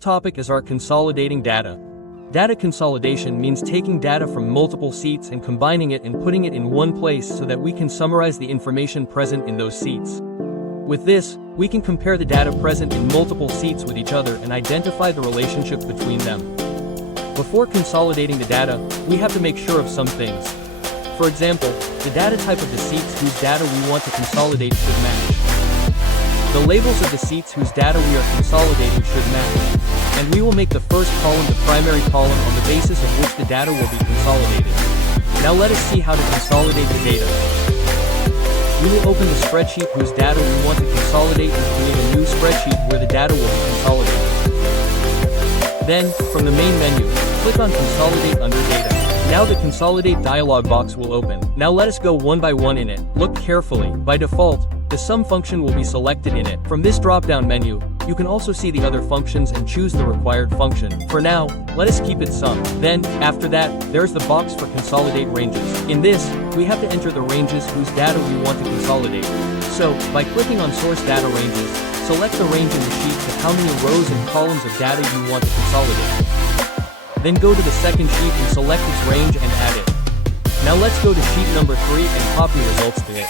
first topic is our consolidating data. Data consolidation means taking data from multiple seats and combining it and putting it in one place so that we can summarize the information present in those seats. With this, we can compare the data present in multiple seats with each other and identify the relationship between them. Before consolidating the data, we have to make sure of some things. For example, the data type of the seats whose data we want to consolidate should match. The labels of the seats whose data we are consolidating should match. And we will make the first column the primary column on the basis of which the data will be consolidated. Now let us see how to consolidate the data. We will open the spreadsheet whose data we want to consolidate and create a new spreadsheet where the data will be consolidated. Then, from the main menu, click on Consolidate under Data. Now the Consolidate dialog box will open. Now let us go one by one in it. Look carefully. By default, the sum function will be selected in it. From this drop-down menu, you can also see the other functions and choose the required function. For now, let us keep it sum. Then, after that, there's the box for consolidate ranges. In this, we have to enter the ranges whose data we want to consolidate. So, by clicking on source data ranges, select the range in the sheet to how many rows and columns of data you want to consolidate. Then go to the second sheet and select its range and add it. Now let's go to sheet number 3 and copy results to it.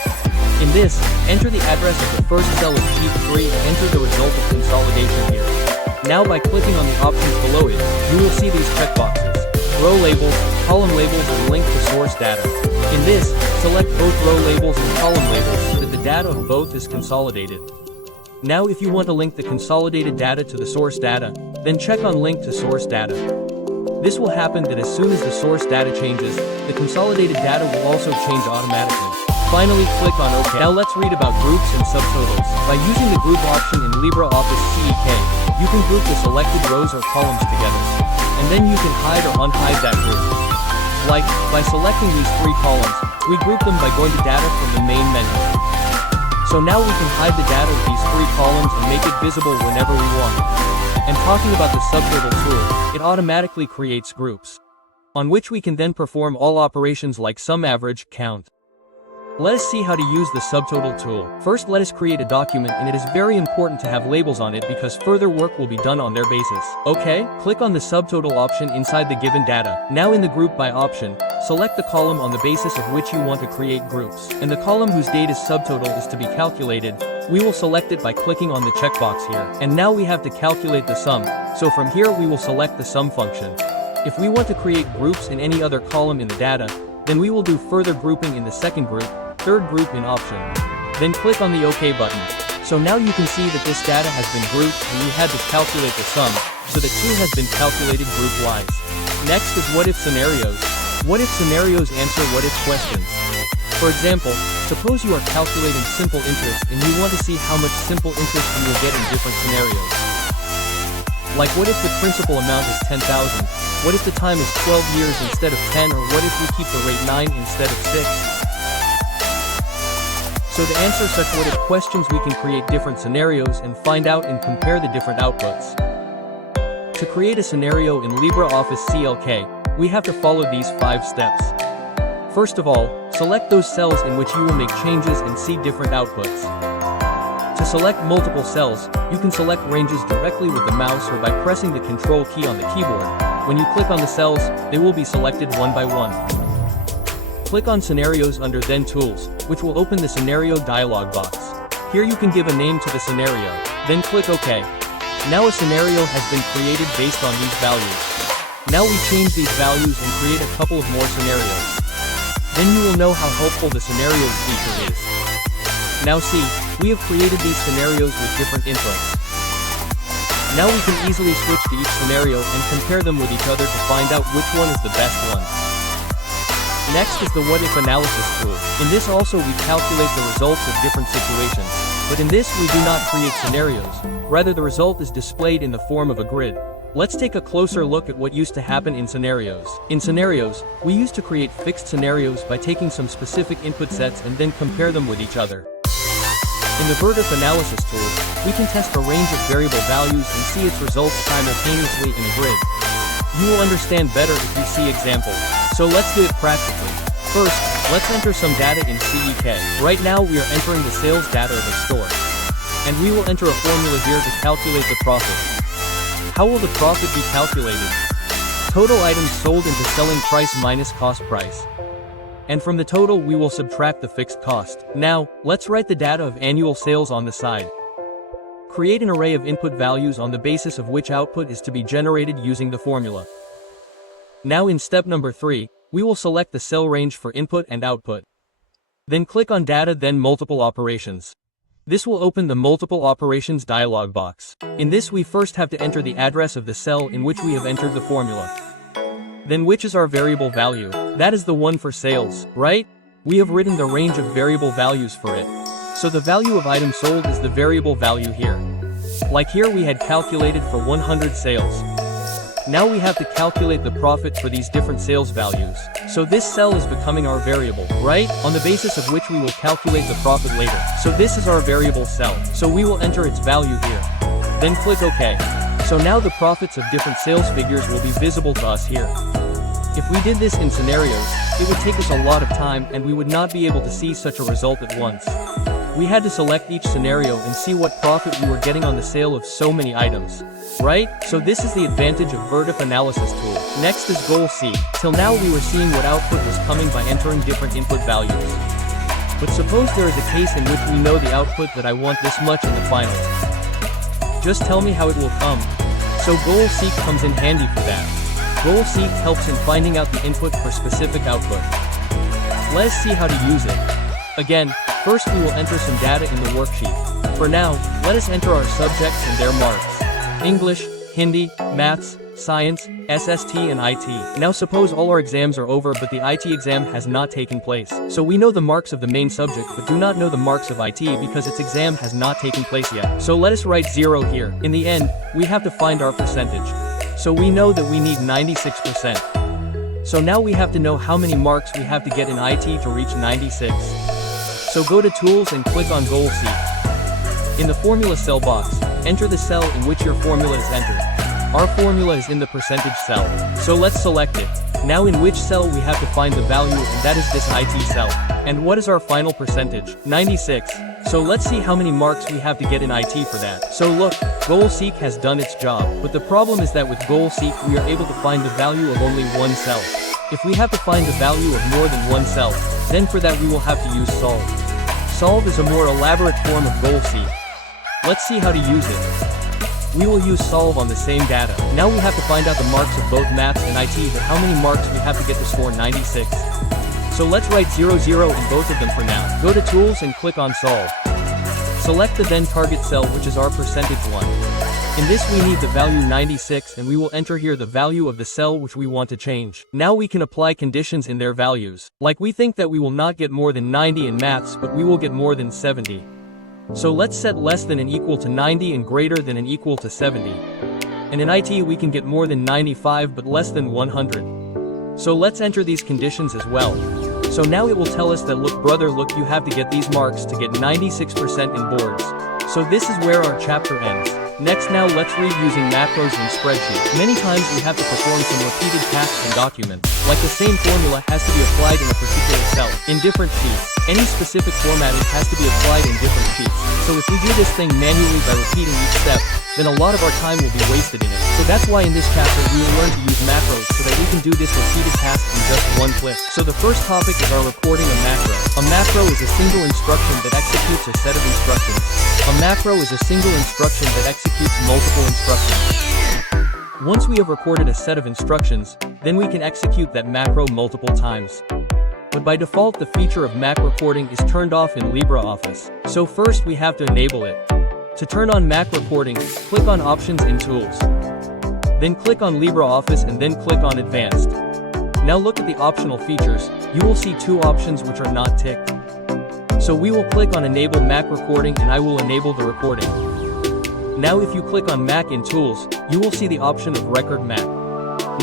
In this, enter the address of the first cell of sheet 3 and enter the result of consolidation here. Now by clicking on the options below it, you will see these checkboxes: row labels, column labels, and link to source data. In this, select both row labels and column labels so that the data of both is consolidated. Now if you want to link the consolidated data to the source data, then check on link to source data. This will happen that as soon as the source data changes, the consolidated data will also change automatically. Finally, click on OK. Now let's read about groups and subtotals. By using the group option in LibreOffice Calc, you can group the selected rows or columns together. And then you can hide or unhide that group. Like, by selecting these 3 columns, we group them by going to data from the main menu. So now we can hide the data of these 3 columns and make it visible whenever we want. And talking about the subtotal tool, it automatically creates groups, on which we can then perform all operations like sum, average, count. Let us see how to use the subtotal tool. First, let us create a document, and it is very important to have labels on it because further work will be done on their basis. Okay, click on the subtotal option inside the given data. Now in the group by option, select the column on the basis of which you want to create groups. And the column whose data's subtotal is to be calculated, we will select it by clicking on the checkbox here. And now we have to calculate the sum, so from here we will select the sum function. If we want to create groups in any other column in the data, then we will do further grouping in the second group, third group in option. Then click on the OK button. So now you can see that this data has been grouped and we had to calculate the sum, so the 2 has been calculated group-wise. Next is what if scenarios. What if scenarios answer what if questions. For example, suppose you are calculating simple interest and you want to see how much simple interest you will get in different scenarios. Like what if the principal amount is 10,000? What if the time is 12 years instead of 10, or what if we keep the rate 9 instead of 6? So to answer such what if questions, we can create different scenarios and find out and compare the different outputs. To create a scenario in LibreOffice Calc, we have to follow these 5 steps. First of all, select those cells in which you will make changes and see different outputs. To select multiple cells, you can select ranges directly with the mouse or by pressing the Control key on the keyboard. When you click on the cells, they will be selected one by one. Click on Scenarios under Then Tools, which will open the Scenario dialog box. Here you can give a name to the scenario, then click OK. Now a scenario has been created based on these values. Now we change these values and create a couple of more scenarios. Then you will know how helpful the Scenarios feature is. Now see, we have created these scenarios with different inputs. Now we can easily switch to each scenario and compare them with each other to find out which one is the best one. Next is the what if analysis tool. In this also we calculate the results of different situations. But in this we do not create scenarios, rather the result is displayed in the form of a grid. Let's take a closer look at what used to happen in scenarios. In scenarios, we used to create fixed scenarios by taking some specific input sets and then compare them with each other. In the what if analysis tool, we can test a range of variable values and see its results simultaneously in a grid. You will understand better if you see examples. So let's do it practically. First, let's enter some data in CEK. Right now we are entering the sales data of a store. And we will enter a formula here to calculate the profit. How will the profit be calculated? Total items sold into selling price minus cost price. And from the total we will subtract the fixed cost. Now, let's write the data of annual sales on the side. Create an array of input values on the basis of which output is to be generated using the formula. Now in step number 3, we will select the cell range for input and output. Then click on Data, then Multiple Operations. This will open the Multiple Operations dialog box. In this we first have to enter the address of the cell in which we have entered the formula. Then which is our variable value? That is the one for sales, right? We have written the range of variable values for it. So the value of item sold is the variable value here. Like here we had calculated for 100 sales. Now we have to calculate the profit for these different sales values. So this cell is becoming our variable, right? On the basis of which we will calculate the profit later. So this is our variable cell. So we will enter its value here. Then click OK. So now the profits of different sales figures will be visible to us here. If we did this in scenarios, it would take us a lot of time and we would not be able to see such a result at once. We had to select each scenario and see what profit we were getting on the sale of so many items. Right? So this is the advantage of VERDIF analysis tool. Next is goal C. Till now we were seeing what output was coming by entering different input values. But suppose there is a case in which we know the output that I want this much in the final. Just tell me how it will come. So goal seek comes in handy for that. Goal seek helps in finding out the input for specific output. Let's see how to use it. Again, first we will enter some data in the worksheet. For now, let us enter our subjects and their marks. English, Hindi, Maths, Science, SST and IT. Now suppose all our exams are over but the IT exam has not taken place. So we know the marks of the main subject but do not know the marks of IT because its exam has not taken place yet. So let us write 0 here. In the end, we have to find our percentage. So we know that we need 96%. So now we have to know how many marks we have to get in IT to reach 96. So go to Tools and click on Goal Seek. In the Formula cell box, enter the cell in which your formula is entered. Our formula is in the percentage cell. So let's select it. Now in which cell we have to find the value and that is this IT cell. And what is our final percentage? 96. So let's see how many marks we have to get in IT for that. So look, Goal Seek has done its job. But the problem is that with Goal Seek we are able to find the value of only one cell. If we have to find the value of more than one cell, then for that we will have to use Solve. Solve is a more elaborate form of Goal Seek. Let's see how to use it. We will use Solve on the same data. Now we have to find out the marks of both Maths and IT, but how many marks we have to get to score 96. So let's write 00 in both of them for now. Go to Tools and click on Solve. Select the then target cell which is our percentage one. In this we need the value 96 and we will enter here the value of the cell which we want to change. Now we can apply conditions in their values. Like we think that we will not get more than 90 in Maths but we will get more than 70. So let's set less than and equal to 90 and greater than and equal to 70. And in IT we can get more than 95 but less than 100. So let's enter these conditions as well. So now it will tell us that look brother look you have to get these marks to get 96% in boards. So this is where our chapter ends. Next now let's read using macros in Spreadsheet. Many times we have to perform some repeated tasks in documents. Like the same formula has to be applied in a particular cell, in different sheets. Any specific formatting has to be applied in different sheets. So if we do this thing manually by repeating each step, then a lot of our time will be wasted in it. So that's why in this chapter we will learn to use macros so that we can do this repeated task in just one click. So the first topic is our recording a macro. A macro is a single instruction that executes a set of instructions. A macro is a single instruction that executes multiple instructions. Once we have recorded a set of instructions, then we can execute that macro multiple times. But by default the feature of Mac recording is turned off in LibreOffice. So first we have to enable it. To turn on Mac recording, click on Options in Tools. Then click on LibreOffice and then click on Advanced. Now look at the optional features. You will see two options which are not ticked. So we will click on Enable Mac Recording and I will enable the recording. Now if you click on Mac in Tools, you will see the option of Record Mac.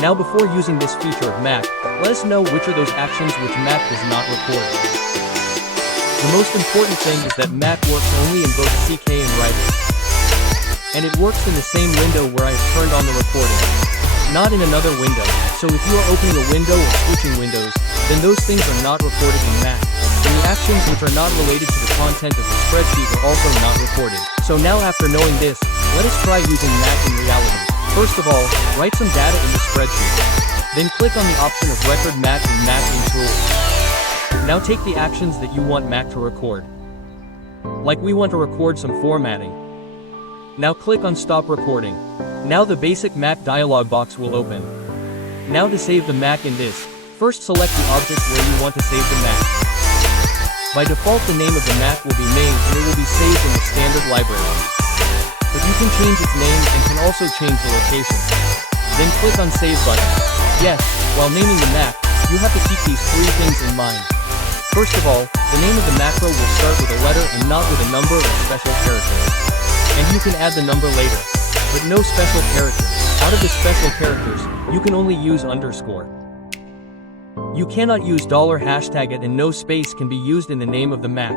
Now before using this feature of Mac, let us know which are those actions which Mac does not record. The most important thing is that Mac works only in both CK and Writer. And it works in the same window where I have turned on the recording, not in another window. So if you are opening a window or switching windows, then those things are not recorded in Mac. And the actions which are not related to the content of the spreadsheet are also not recorded. So now after knowing this, let us try using Mac in reality. First of all, write some data in the spreadsheet. Then click on the option of Record Mac in Mac in Tools. Now take the actions that you want Mac to record. Like we want to record some formatting. Now click on Stop Recording. Now the basic Mac dialog box will open. Now to save the Mac in this, first select the object where you want to save the Mac. By default the name of the Mac will be main and it will be saved in the standard library. But you can change its name and can also change the location. Then click on Save button. Yes, while naming the Mac, you have to keep these three things in mind. First of all, the name of the macro will start with a letter and not with a number or special character. And you can add the number later. But no special characters. Out of the special characters, you can only use underscore. You cannot use $hashtag it and no space can be used in the name of the Mac.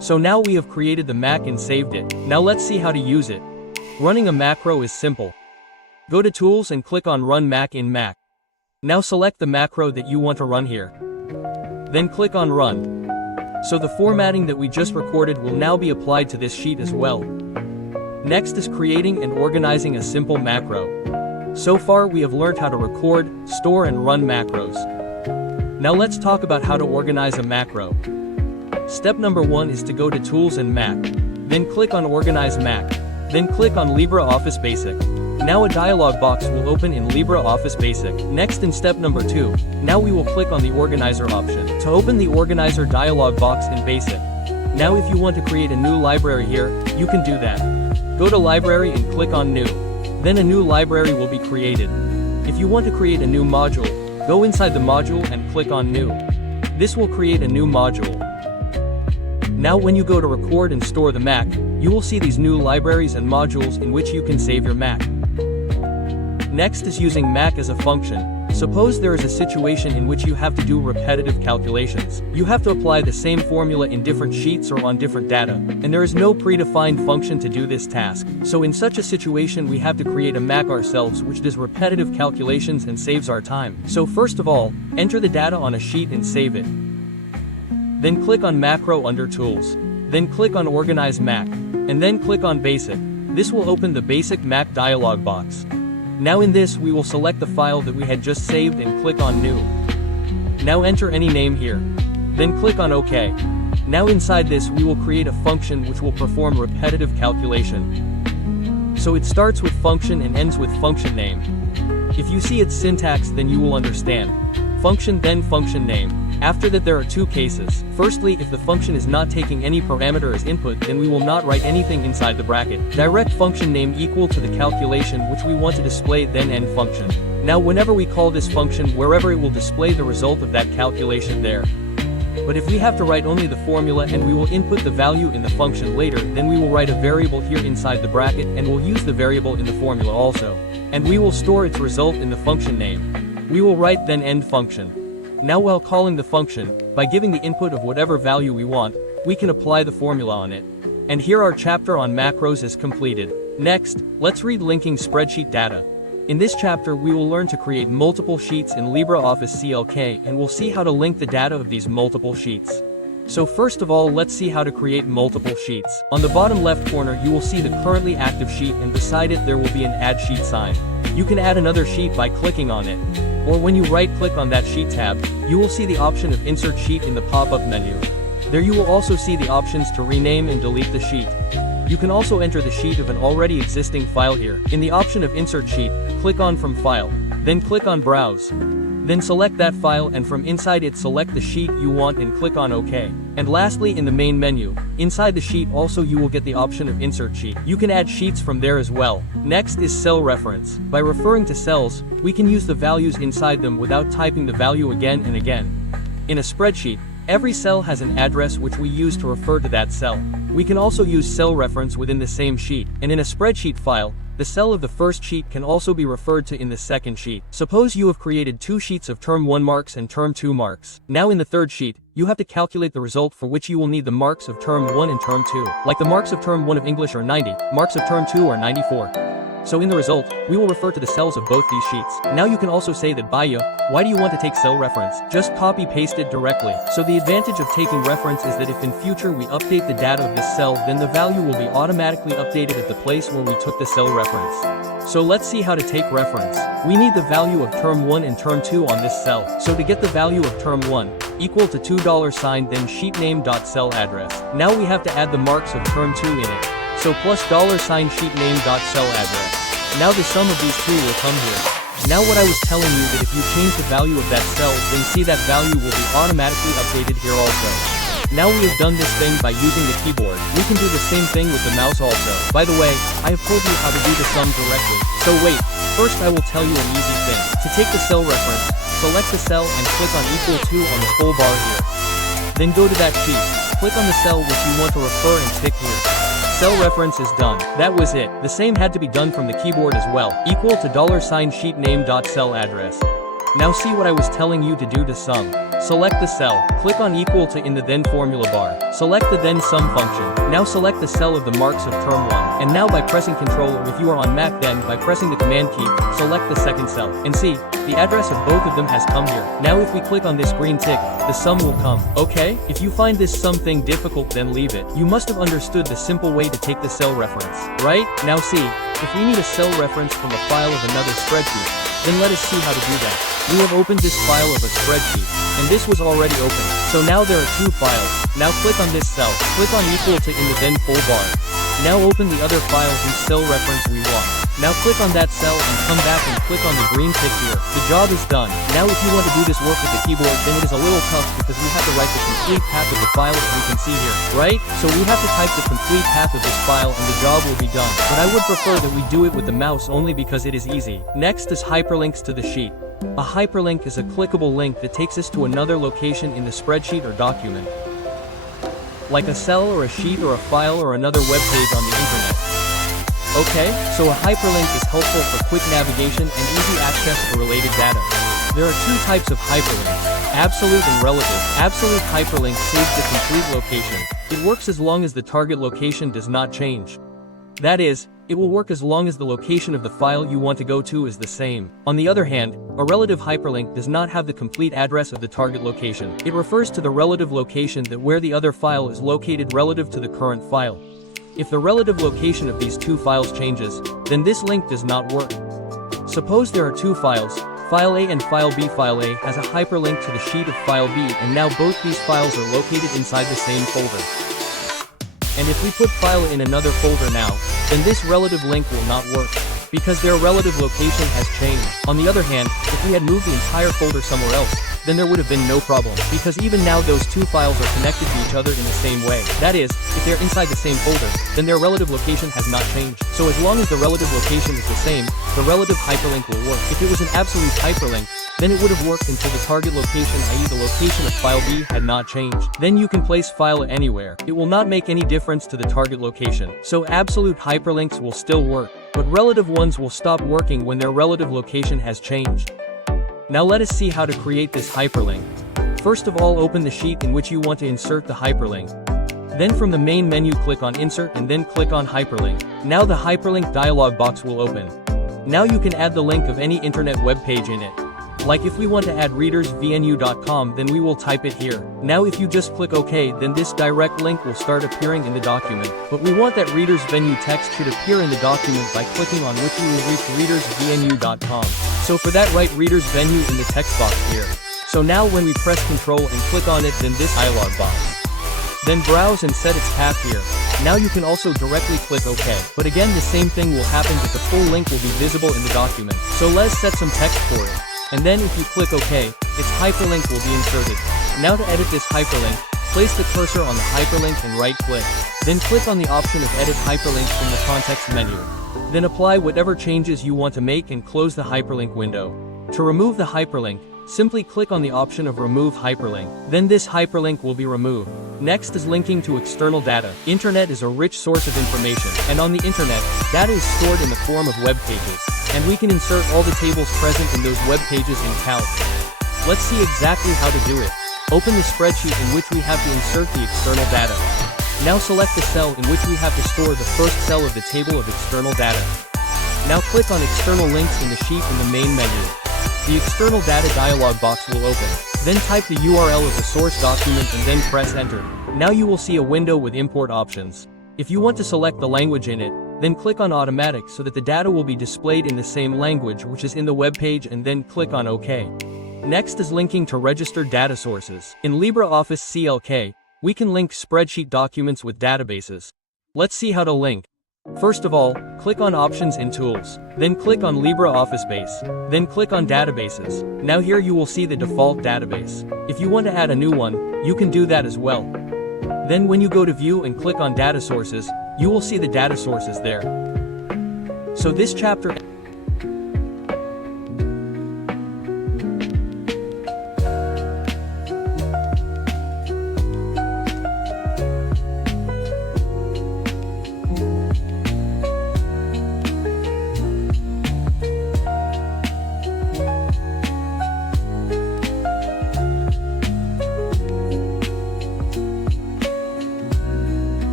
So now we have created the Mac and saved it. Now let's see how to use it. Running a macro is simple. Go to Tools and click on Run Mac in Mac. Now select the macro that you want to run here. Then click on Run. So the formatting that we just recorded will now be applied to this sheet as well. Next is creating and organizing a simple macro. So far we have learned how to record, store and run macros. Now let's talk about how to organize a macro. Step number 1 is to go to Tools and Mac. Then click on Organize Mac. Then click on LibreOffice Basic. Now a dialog box will open in LibreOffice Basic. Next in step number 2, now we will click on the Organizer option to open the Organizer dialog box in Basic. Now if you want to create a new library here, you can do that. Go to Library and click on New. Then a new library will be created. If you want to create a new module, go inside the module and click on New. This will create a new module. Now when you go to record and store the Mac, you will see these new libraries and modules in which you can save your Mac. Next is using Mac as a function. Suppose there is a situation in which you have to do repetitive calculations. You have to apply the same formula in different sheets or on different data, and there is no predefined function to do this task. So in such a situation we have to create a Mac ourselves which does repetitive calculations and saves our time. So first of all, enter the data on a sheet and save it. Then click on Macro under Tools. Then click on Organize Mac. And then click on Basic. This will open the Basic Mac dialog box. Now in this we will select the file that we had just saved and click on New. Now enter any name here. Then click on OK. Now inside this we will create a function which will perform repetitive calculation. So it starts with function and ends with function name. If you see its syntax then you will understand. Function then function name. After that there are two cases. Firstly, if the function is not taking any parameter as input then we will not write anything inside the bracket. Direct function name equal to the calculation which we want to display then end function. Now whenever we call this function wherever it will display the result of that calculation there. But if we have to write only the formula and we will input the value in the function later then we will write a variable here inside the bracket and we'll use the variable in the formula also. And we will store its result in the function name. We will write then end function. Now while calling the function, by giving the input of whatever value we want, we can apply the formula on it. And here our chapter on macros is completed. Next, let's read linking spreadsheet data. In this chapter we will learn to create multiple sheets in LibreOffice CLK and we'll see how to link the data of these multiple sheets. So first of all let's see how to create multiple sheets. On the bottom left corner you will see the currently active sheet and beside it there will be an add sheet sign. You can add another sheet by clicking on it. Or when you right-click on that sheet tab, you will see the option of Insert Sheet in the pop-up menu. There you will also see the options to rename and delete the sheet. You can also enter the sheet of an already existing file here. In the option of Insert Sheet, click on From File. Then click on Browse. Then select that file and from inside it select the sheet you want and click on OK. And lastly in the main menu, inside the sheet also you will get the option of Insert Sheet. You can add sheets from there as well. Next is Cell Reference. By referring to cells, we can use the values inside them without typing the value again and again. In a spreadsheet, every cell has an address which we use to refer to that cell. We can also use cell reference within the same sheet, and in a spreadsheet file, the cell of the first sheet can also be referred to in the second sheet. Suppose you have created two sheets of term 1 marks and term 2 marks. Now in the third sheet, you have to calculate the result for which you will need the marks of term 1 and term 2. Like the marks of term 1 of English are 90, marks of term 2 are 94. So in the result, we will refer to the cells of both these sheets. Now you can also say that why do you want to take cell reference? Just copy paste it directly. So the advantage of taking reference is that if in future we update the data of this cell, then the value will be automatically updated at the place where we took the cell reference. So let's see how to take reference. We need the value of term 1 and term 2 on this cell. So to get the value of term 1, equal to $2 then sheet name dot cell address. Now we have to add the marks of term 2 in it. So plus $sheet name dot cell address. Now the sum of these two will come here. Now what I was telling you that if you change the value of that cell, then see that value will be automatically updated here also. Now we have done this thing by using the keyboard. We can do the same thing with the mouse also. By the way, I have told you how to do the sum directly. So wait, first I will tell you an easy thing. To take the cell reference, select the cell and click on equal to on the full bar here. Then go to that sheet, click on the cell which you want to refer and tick here. Cell reference is done. That was it. The same had to be done from the keyboard as well. Equal to $sheet name dot cell address. Now see what I was telling you to do to sum. Select the cell, click on equal to in the then formula bar. Select the then sum function. Now select the cell of the marks of term 1. And now by pressing Ctrl or if you are on Mac then by pressing the command key, select the second cell. And see, the address of both of them has come here. Now if we click on this green tick, the sum will come. Okay? If you find this sum thing difficult then leave it. You must have understood the simple way to take the cell reference, right? Now see, if we need a cell reference from a file of another spreadsheet, then let us see how to do that. We have opened this file of a spreadsheet, and this was already open. So now there are two files. Now click on this cell, click on equal to in the then full bar. Now open the other file whose cell reference we want. Now click on that cell and come back and click on the green tick here. The job is done. Now if you want to do this work with the keyboard then it is a little tough because we have to write the complete path of the file as we can see here, right? So we have to type the complete path of this file and the job will be done. But I would prefer that we do it with the mouse only because it is easy. Next is hyperlinks to the sheet. A hyperlink is a clickable link that takes us to another location in the spreadsheet or document, like a cell or a sheet or a file or another web page on the internet. Okay, so a hyperlink is helpful for quick navigation and easy access to related data. There are two types of hyperlinks, absolute and relative. Absolute hyperlink saves the complete location. It works as long as the target location does not change. That is, it will work as long as the location of the file you want to go to is the same. On the other hand, a relative hyperlink does not have the complete address of the target location. It refers to the relative location that where the other file is located relative to the current file. If the relative location of these two files changes, then this link does not work. Suppose there are two files, File A and File B. File A has a hyperlink to the sheet of File B and now both these files are located inside the same folder. And if we put file in another folder now, then this relative link will not work, because their relative location has changed. On the other hand, if we had moved the entire folder somewhere else, then there would have been no problem, because even now those two files are connected to each other in the same way. That is, if they're inside the same folder, then their relative location has not changed. So as long as the relative location is the same, the relative hyperlink will work. If it was an absolute hyperlink, then it would have worked until the target location, i.e. the location of file B, had not changed. Then you can place file anywhere. It will not make any difference to the target location. So absolute hyperlinks will still work, but relative ones will stop working when their relative location has changed. Now let us see how to create this hyperlink. First of all, open the sheet in which you want to insert the hyperlink. Then from the main menu click on Insert and then click on Hyperlink. Now the hyperlink dialog box will open. Now you can add the link of any internet web page in it. Like if we want to add readersvnu.com, then we will type it here. Now if you just click OK, then this direct link will start appearing in the document. But we want that readers venue text should appear in the document by clicking on which we will reach readersvnu.com. So for that, write readers venue in the text box here. So now when we press Ctrl and click on it, then this dialog box. Then browse and set its path here. Now you can also directly click OK. But again the same thing will happen, but the full link will be visible in the document. So let's set some text for it. And then if you click OK, its hyperlink will be inserted. Now to edit this hyperlink, place the cursor on the hyperlink and right-click. Then click on the option of Edit Hyperlink from the context menu. Then apply whatever changes you want to make and close the hyperlink window. To remove the hyperlink, simply click on the option of Remove Hyperlink. Then this hyperlink will be removed. Next is linking to external data. Internet is a rich source of information, and on the internet, data is stored in the form of web pages. And we can insert all the tables present in those web pages in Calc. Let's see exactly how to do it. Open the spreadsheet in which we have to insert the external data. Now select the cell in which we have to store the first cell of the table of external data. Now click on External Links in the sheet in the main menu. The External Data dialog box will open. Then type the URL of the source document and then press Enter. Now you will see a window with import options. If you want to select the language in it, then click on Automatic so that the data will be displayed in the same language which is in the web page, and then click on OK. Next is linking to registered data sources. In LibreOffice Calc, we can link spreadsheet documents with databases. Let's see how to link. First of all, click on Options in Tools, then click on LibreOffice Base, then click on Databases. Now here you will see the default database. If you want to add a new one, you can do that as well. Then when you go to View and click on Data Sources, you will see the data sources there. So this chapter